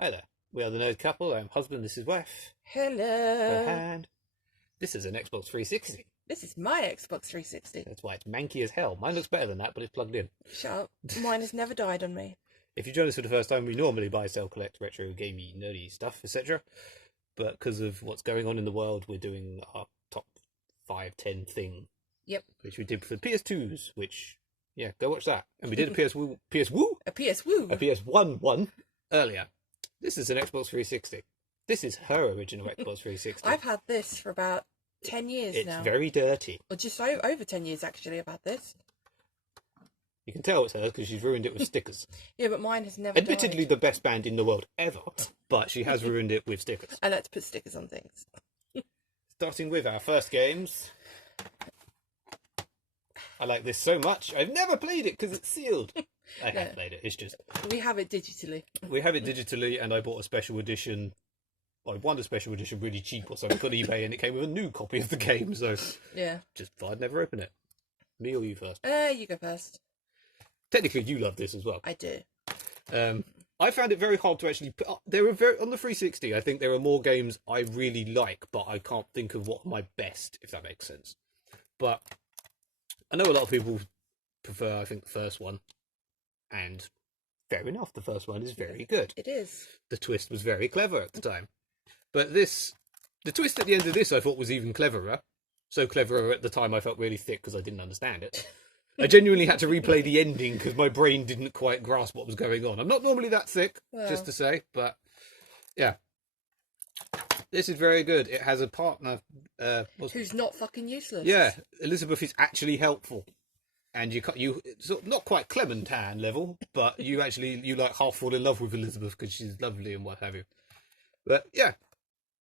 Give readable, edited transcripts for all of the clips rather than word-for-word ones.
Hi there. We are the Nerd Couple. I'm husband, this is wife. Hello. And this is an Xbox 360. This is my Xbox 360. That's why it's manky as hell. Mine looks better than that, but it's plugged in. Shut up. Mine has never died on me. If you join us for the first time, we normally buy, sell, collect, retro, gamey, nerdy stuff, etc. But because of what's going on in the world, we're doing our top 5, 10 thing. Yep. Which we did for the PS2s, which, yeah, go watch that. And we did a PS Woo? A PS1 one earlier. This is an Xbox 360. This is her original Xbox 360. I've had this for about 10 years now. It's very dirty. Or just over 10 years, actually, I've had this. You can tell it's hers because she's ruined it with stickers. Yeah, but mine has never Admittedly, died. the best band in the world ever, but she has ruined it with stickers. I like to put stickers on things. Starting with our first games. I like this so much. I've never played it because it's sealed. I have played it. It's just... We have it digitally. We have it digitally, and I bought a special edition. I won a special edition really cheap or something on eBay, and it came with a new copy of the game, so... Yeah. Just thought I'd never open it. Me or you first? You go first. Technically, you love this as well. I do. I found it very hard to actually put up. There were on the 360. I think there are more games I really like, but I can't think of what are my best, if that makes sense. But I know a lot of people prefer, I think, the first one, and fair enough. The first one is very good. It is. The twist was very clever at the time, but the twist at the end of this, I thought was even cleverer. So cleverer at the time, I felt really thick because I didn't understand it. I genuinely had to replay the ending because my brain didn't quite grasp what was going on. I'm not normally that thick, just to say, but yeah. This is very good. It has a partner... who's not fucking useless. Yeah, Elizabeth is actually helpful. And you sort of not quite Clementine level, but you like half fall in love with Elizabeth because she's lovely and what have you. But yeah.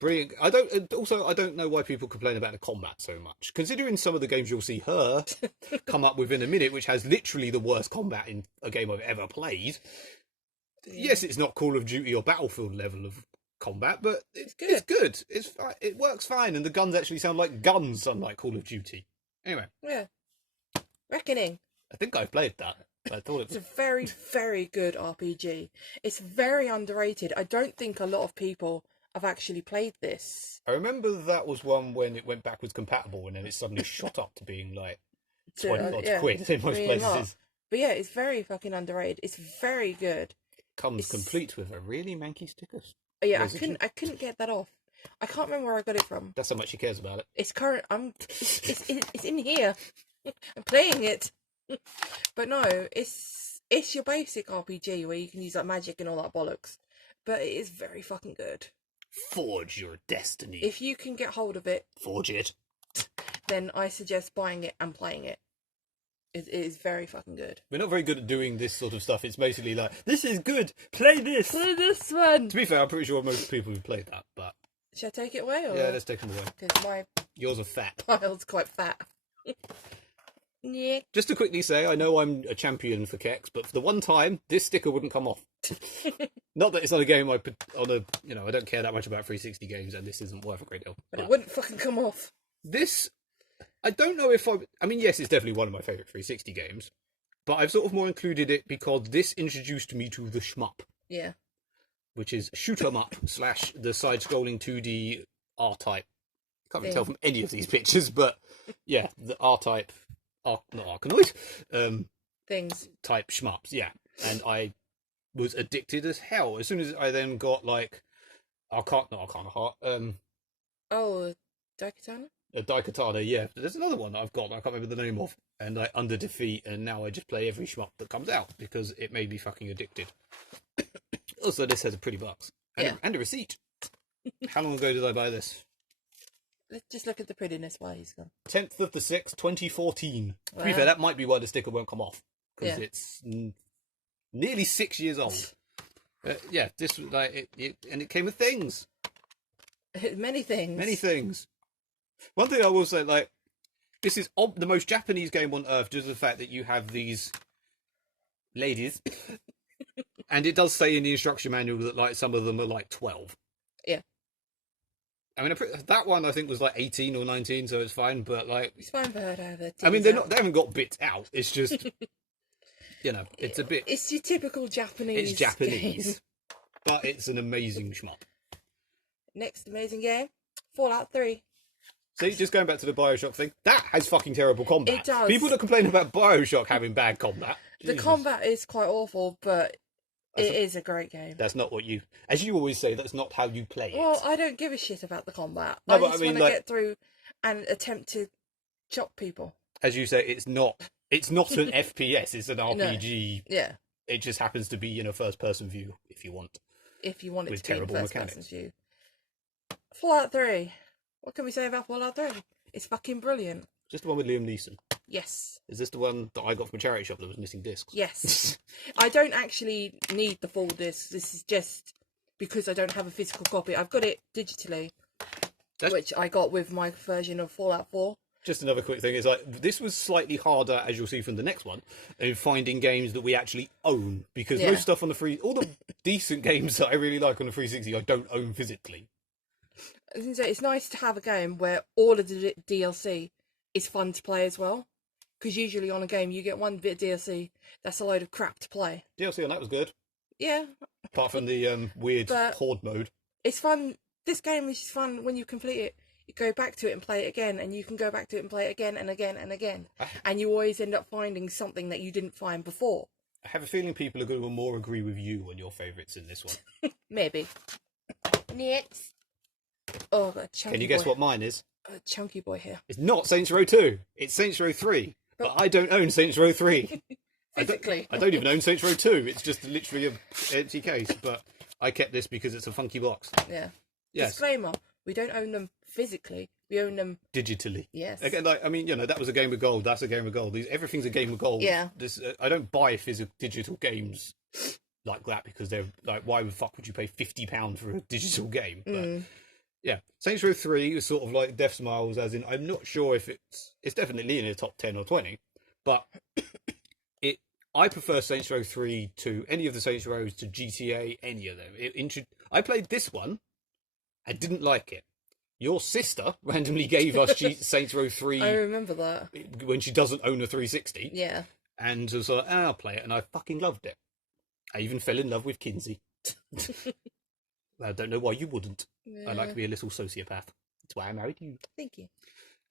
Brilliant. I don't know why people complain about the combat so much, considering some of the games you'll see her come up within a minute, which has literally the worst combat in a game I've ever played. Yes, it's not Call of Duty or Battlefield level of combat, but it's good. It works fine, and the guns actually sound like guns, unlike Call of Duty. Anyway. Yeah. Reckoning. I think I've played that. I thought It's a very, very good RPG. It's very underrated. I don't think a lot of people... I've actually played this. I remember that was one when it went backwards compatible and then it suddenly shot up to being like 20 odd quid in most places. But yeah, it's very fucking underrated. It's very good. Comes complete with a really manky stickers. Yeah, I couldn't get that off. I can't remember where I got it from. That's how much he cares about it. It's current. It's in here. I'm playing it. But no, it's your basic RPG where you can use like magic and all that bollocks. But it is very fucking good. Forge your destiny. If you can get hold of it, forge it. Then I suggest buying it and playing it. It is very fucking good. We're not very good at doing this sort of stuff. It's basically like, this is good. Play this. Play this one. To be fair, I'm pretty sure most people have played that, but... Should I take it away? Or... Yeah, let's take them away. Because yours are fat. Pile's quite fat. Yeah. Just to quickly say, I know I'm a champion for Kex, but for the one time, this sticker wouldn't come off. Not that it's not a game I put on a... You know, I don't care that much about 360 games, and this isn't worth a great deal. But it wouldn't fucking come off. This... I don't know if I mean, yes, it's definitely one of my favourite 360 games, but I've sort of more included it because this introduced me to the shmup. Yeah. Which is shoot 'em up / the side-scrolling 2D R-type. Can't really tell from any of these pictures, but yeah, the R-type... not Arkanoid, things type shmups, yeah. And I was addicted as hell. As soon as I then got like Arcana Heart, Daikatana? Daikatana, yeah. There's another one that I've got that I can't remember the name of. And I under defeat, and now I just play every shmup that comes out because it made me fucking addicted. Also, this has a pretty box and a receipt. How long ago did I buy this? Let's just look at the prettiness while he's gone. 10th of the 6th, 2014. Wow. To be fair, that might be why the sticker won't come off. Because it's nearly 6 years old. Yeah, this was like... and it came with things. Many things. Many things. One thing I will say, like... This is the most Japanese game on earth, due to the fact that you have these... ladies. And it does say in the instruction manual that, like, some of them are, like, 12. Yeah. I mean, that one I think was like 18 or 19, so it's fine. But like, it's fine for her to have her. I mean, they haven't got bits out. It's just, you know, it's a bit. It's your typical Japanese. It's Japanese. Game. but it's an amazing shmup. Next amazing game, Fallout 3. See, just going back to the Bioshock thing, that has fucking terrible combat. It does. People that complain about Bioshock having bad combat. The Jesus. combat is quite awful, but it is a great game. That's not what you, as you always say, that's not how you play it. Well, I don't give a shit about the combat. No, I but just I mean, want to like- get through and attempt to chop people. As you say, it's not an FPS, it's an RPG. Yeah, It just happens to be in a first-person view, if you want. if you want it With to be in terrible first mechanics. person's view. Fallout 3. What can we say about Fallout 3? It's fucking brilliant. Just the one with Liam Neeson. Yes. Is this the one that I got from a charity shop that was missing discs? Yes. I don't actually need the full disc. This is just because I don't have a physical copy. I've got it digitally, which I got with my version of Fallout 4. Just another quick thing is like this was slightly harder, as you'll see from the next one, in finding games that we actually own, because Yeah. most stuff on the all the decent games that I really like on the 360 I don't own physically. I was gonna say, it's nice to have a game where all of the DLC is fun to play as well. Because usually on a game you get one bit of DLC that's a load of crap to play. DLC on that was good, Yeah, apart from the weird But- horde mode. it's fun. This game is fun when you complete it. You go back to it and play it again, and you can go back to it and play it again and again and again. And you always end up finding something that you didn't find before. I have a feeling people are going to more agree with you on your favourites in this one. Maybe. Next. Oh, I've got a chunky Can you guess boy. what mine is? A chunky boy here. It's not Saints Row 2. It's Saints Row 3. But I don't own Saints Row 3. Physically. I don't even own Saints Row 2. It's just literally an empty case. But I kept this because it's a funky box. Yeah. Yes, Disclaimer: we don't own them physically. We own them. digitally. Yes. Again, like, I mean, you know, that was a game of gold. That's a game of gold. Everything's a game of gold. Yeah. This I don't buy digital games like that because they're like, why the fuck would you pay £50 for a digital game? But yeah, Saints Row 3 is sort of like Death Smiles, as in I'm not sure if it's definitely in the top 10 or 20, but I prefer Saints Row 3 to any of the Saints Rows, to GTA, any of them. I played this one. I didn't like it. Your sister randomly gave us Saints Row 3 I remember that. when she doesn't own a 360, Yeah. and was like, I'll play it, and I fucking loved it. I even fell in love with Kinsey. I don't know why you wouldn't. Yeah. I like to be a little sociopath. That's why I married you. Thank you.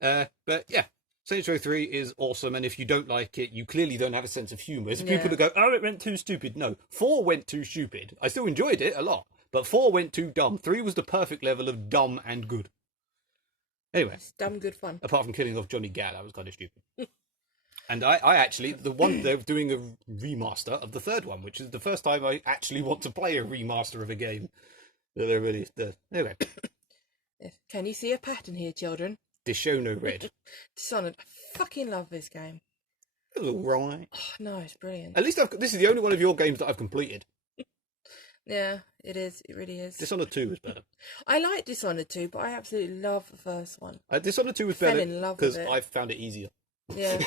But yeah, Saints Row 3 is awesome, and if you don't like it, you clearly don't have a sense of humour. It's Yeah. people that go, oh, it went too stupid. No, 4 went too stupid. I still enjoyed it a lot, but 4 went too dumb. 3 was the perfect level of dumb and good. Anyway, It's damn good fun. apart from killing off Johnny Gat, that was kind of stupid. And I actually, they're doing a remaster of the third one, which is the first time I actually want to play a remaster of a game that they're really... Anyway, Can you see a pattern here, children? Dishono Red. Dishonored. I fucking love this game. It was alright. Oh, no, it's brilliant. At least this is the only one of your games that I've completed. Yeah, it is. It really is. Dishonored 2 was better. I like Dishonored 2, but I absolutely love the first one. Dishonored 2 was Fell better in love with because it. I found it easier. Yeah.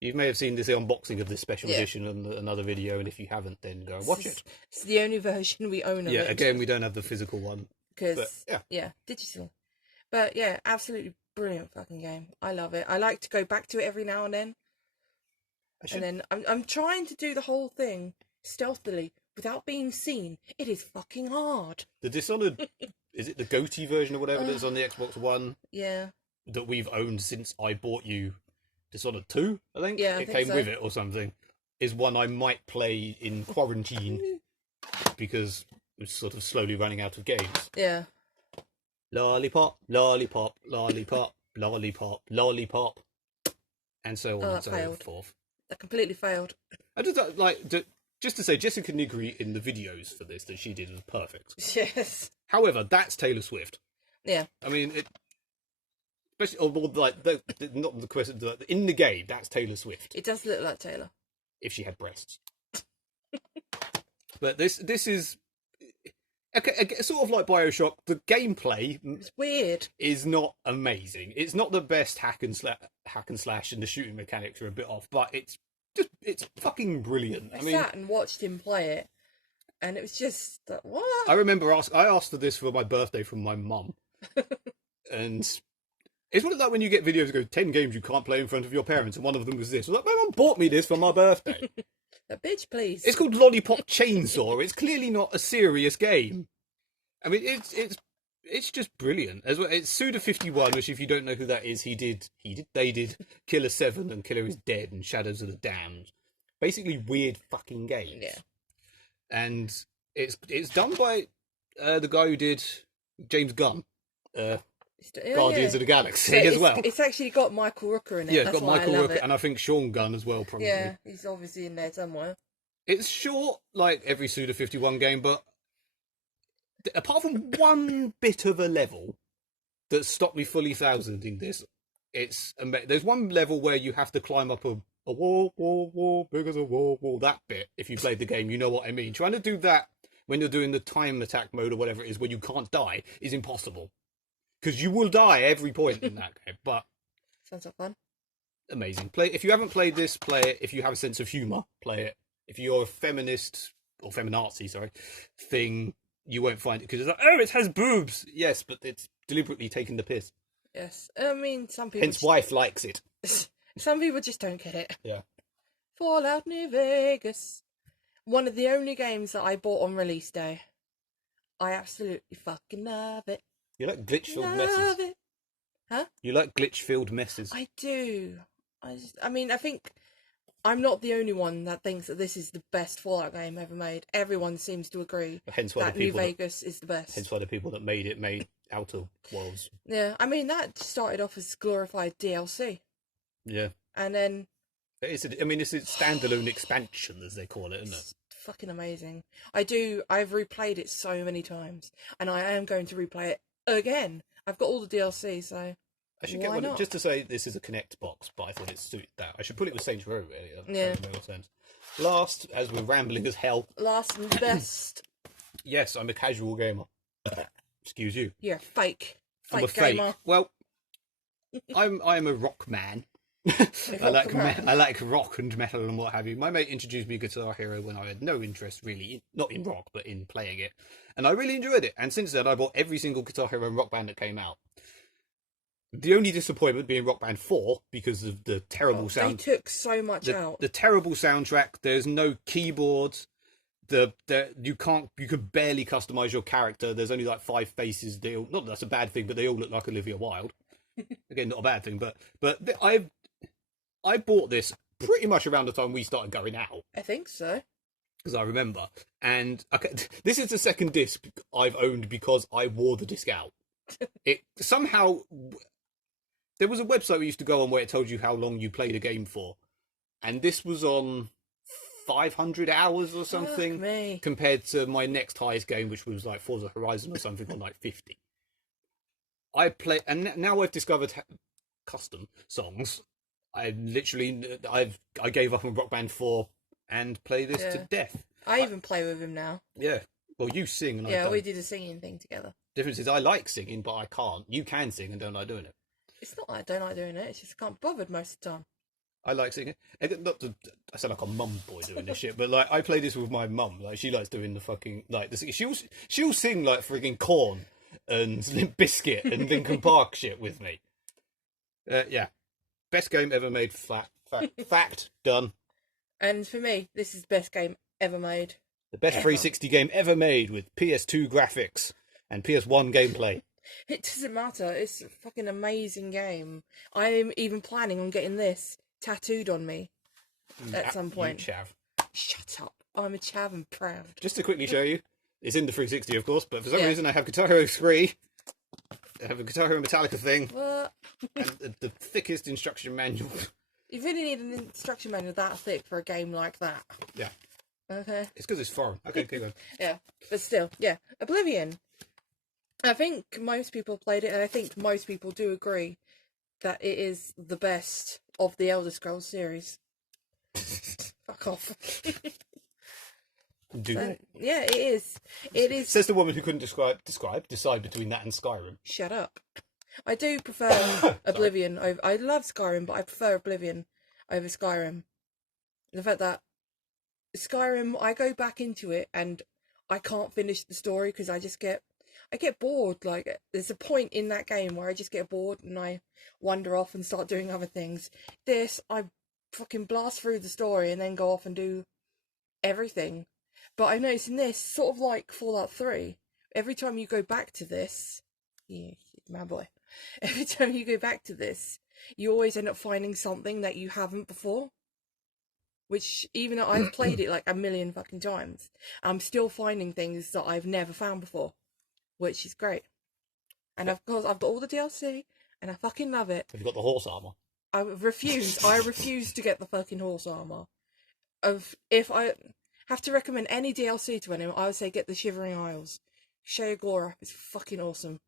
You may have seen this unboxing of this special Yeah. edition on another video, and if you haven't, then go and watch it. It's the only version we own of Yeah, it. again, we don't have the physical one. Because, but, yeah. digital. But yeah, absolutely brilliant fucking game. I love it. I like to go back to it every now and then. And then I'm trying to do the whole thing stealthily without being seen. It is fucking hard. The Dishonored, is it the GOTY version or whatever that's on the Xbox One Yeah. that we've owned since I bought you Dishonored 2, I think? Yeah, I it think came so. with it or something, is one I might play in quarantine because it was sort of slowly running out of games. Yeah. Lollipop, lollipop, lollipop, lollipop, lollipop, and so on Oh, and that so failed. forth. That completely failed. I just just to say, Jessica Nigri in the videos for this that she did was perfect. Yes. However, that's Taylor Swift. Yeah. I mean, especially or more like not the question in the game. That's Taylor Swift It does look like Taylor. if she had breasts. But this is okay, sort of like BioShock. The gameplay It's weird. is not amazing. It's not the best hack and slash, and the shooting mechanics are a bit off, but it's fucking brilliant. I I mean, sat and watched him play it, and it was just like, what? I remember I asked for this for my birthday from my mum, and it's one of that when you get videos that go 10 games you can't play in front of your parents, and one of them was this. I was like, my mum bought me this for my birthday. A bitch, please. It's called Lollipop Chainsaw. It's clearly not a serious game. I mean, it's just brilliant as well. It's Suda51, which if you don't know who that is, they did Killer 7 and Killer is Dead and Shadows of the Damned. Basically weird fucking games. Yeah. And it's done by the guy who did James Gunn, Guardians of the Galaxy as well. It's actually got Michael Rooker in it. Yeah, That's it's got why Michael I love Rooker it. and I think Sean Gunn as well, probably. Yeah, he's obviously in there somewhere. It's short, like every Suda51 game, but apart from one bit of a level that stopped me fully thousanding this, there's one level where you have to climb up a wall, big as a wall, that bit. If you played the game, you know what I mean. Trying to do that when you're doing the time attack mode or whatever it is, where you can't die, is impossible. Because you will die every point in that game, but... Sounds like fun. Amazing. If you haven't played this, play it. If you have a sense of humour, play it. If you're a feminist, or feminazi, thing, you won't find it, because it's like, oh, it has boobs! Yes, but it's deliberately taking the piss. Yes. I mean, some people... Hence, wife likes it. Some people just don't get it. Yeah. Fallout New Vegas. One of the only games that I bought on release day. I absolutely fucking love it. You like glitch-filled messes. Love it. Huh? You like glitch-filled messes. I do. I mean, I think I'm not the only one that thinks that this is the best Fallout game ever made. Everyone seems to agree Hence why that New Vegas is the best. Hence why the people that made Outer Worlds. Yeah, I mean, that started off as glorified DLC. Yeah. And then... It's a standalone expansion, as they call it, isn't it? Fucking amazing. I've replayed it so many times, and I am going to replay it again. I've got all the DLC, so I should why get one. not? Just to say this is a Connect box, but I thought it suited that. I should put it with Saints Row, really. Yeah. That makes more sense. Last, as we're rambling as hell. Last and best. Yes, I'm a casual gamer. Excuse you. You're a fake. I'm a gamer. fake. Well, I'm a rock man. I like rock and metal and what have you. My mate introduced me to Guitar Hero when I had no interest really, not in rock, but in playing it. And I really enjoyed it. And since then, I bought every single Guitar Hero and Rock Band that came out. The only disappointment being Rock Band 4 because of the terrible sound. They took so much out. The terrible soundtrack. There's no keyboards. You can barely customize your character. There's only like 5 faces. Not that that's a bad thing, but they all look like Olivia Wilde. Again, not a bad thing, but I bought this pretty much around the time we started going out. I think so. Because I remember. And this is the second disc I've owned because I wore the disc out. It somehow... There was a website we used to go on where it told you how long you played a game for. And this was on 500 hours or something. Compared to my next highest game, which was like Forza Horizon or something on like 50. And now I've discovered custom songs. I gave up on Rock Band 4 and play this to death. I even play with him now. Yeah. Well, you sing and I don't. Yeah, we did a singing thing together. Difference is I like singing, but I can't. You can sing and don't like doing it. It's not that I don't like doing it, it's just I can't be bothered most of the time. I like singing. I sound like a mum boy doing this shit, but like I play this with my mum. Like she likes doing the fucking she'll sing like frigging Korn and Limp Bizkit and Linkin Park shit with me. Yeah. Best game ever made. Fact. Done. And for me, this is the best game ever made. The best 360 game ever made with PS2 graphics and PS1 gameplay. It doesn't matter. It's a fucking amazing game. I'm even planning on getting this tattooed on me at some point. You chav. Shut up. I'm a chav and proud. Just to quickly show you, it's in the 360, of course, but for some reason I have Guitar Hero 3. I have a Guitar Hero Metallica thing. What? And the thickest instruction manual. You really need an instruction manual that thick for a game like that. Yeah. Okay. It's because it's foreign. Okay, keep going. Yeah, but still, yeah. Oblivion. I think most people played it, and I think most people do agree that it is the best of the Elder Scrolls series. Fuck off. Yeah, it is. It is. Says the woman who couldn't decide between that and Skyrim. Shut up. I do prefer Oblivion over. I love Skyrim, but I prefer Oblivion over Skyrim. The fact that Skyrim, I go back into it and I can't finish the story because I get bored. Like, there's a point in that game where I just get bored and I wander off and start doing other things. This, I fucking blast through the story and then go off and do everything. But I noticed in this, sort of like Fallout 3, every time you go back to this, yeah, my boy, every time you go back to this, you always end up finding something that you haven't before. Which, even though I've played it like a million fucking times, I'm still finding things that I've never found before, which is great. And of course, I've got all the DLC, and I fucking love it. Have you got the horse armor? I refuse to get the fucking horse armor. If I have to recommend any DLC to anyone, I would say get the Shivering Isles. Shayagora is fucking awesome.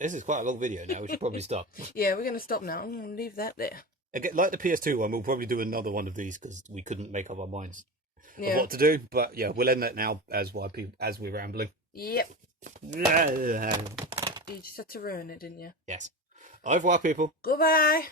This is quite a long video now. We should probably stop. Yeah, we're gonna stop now. I'm gonna leave that there. Again, like the PS2 one, we'll probably do another one of these because we couldn't make up our minds of Yeah. what to do. But yeah, we'll end that now as we're rambling. Yep. Yes. You just had to ruin it, didn't you? Au revoir, people. Goodbye.